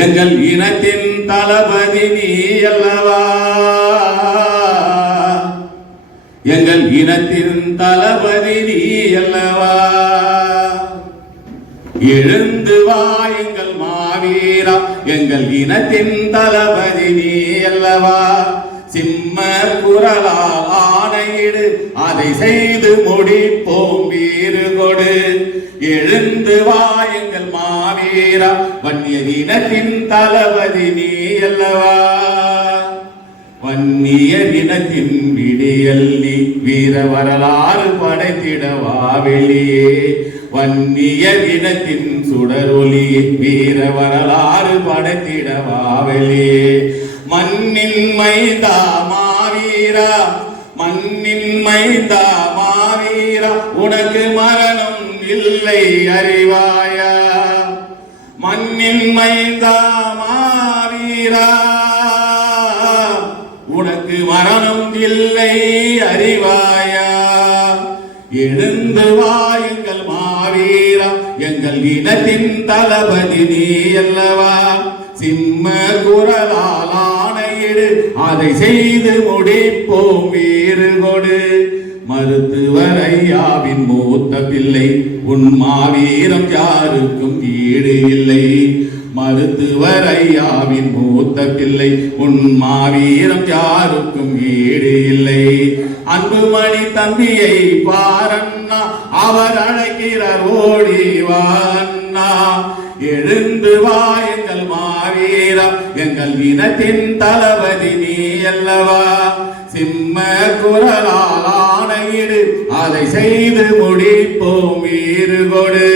எங்கள் இனத்தின் தளபதி நீ அல்லவா, எங்கள் இனத்தின் தளபதி நீ அல்லவா. எழுந்து வா எங்கள் மாவீரா, எங்கள் இனத்தின் தளபதி நீ அல்லவா. சிம்ம குரலால் ஆணையிடு, அதை செய்து முடிப்போம் வீறு கொடு. எழுந்து வா எங்கள் மாவீரா, வன்னியர் இனத்தின் தளபதி நீ அல்லவா. வன்னியர் இனத்தின் விடியல் நீ, வீர வரலாறு படைத்திடவா வெளியே. வன்னியர் இனத்தின் சுடரொலியே, வீர வரலாறு படைத்திடவா வெளியே. மண்ணின் மைந்தா மாவீரா, மண்ணின் மைந்தா மாவீரா, உனக்கு மரணம் இல்லை அறிவாயா. மண்ணின் மைந்தா மாவீரா, உனக்கு மரணம் இல்லை அறிவாயா. எழுந்து வா எங்கள் மாவீரா, எங்கள் இனத்தின் தளபதி நீ அல்லவா. சிம்ம குரலால் ஆணையிடு, அதை செய்து முடிப்போம் வீறு கொடு. மருத்துவர் ஐயாவின் மூத்த பிள்ளை, உன் மாவீரம் யாருக்கும் ஈடு இல்லை. மருத்துவர் ஐயாவின் மூத்த பிள்ளை, உன் மாவீரம் யாருக்கும் ஈடு இல்லை. அன்புமணி தம்பியை பாரண்ணா, அவர் அழைக்கிறார் ஓடிவாண்ணா. எழுந்து வா எங்கள் மாவீரா, எங்கள் இனத்தின் தளபதி நீ அல்லவா. சிம்ம குரலால் ஆணையிடு, அதை செய்து முடிப்போம் வீறு கொடு.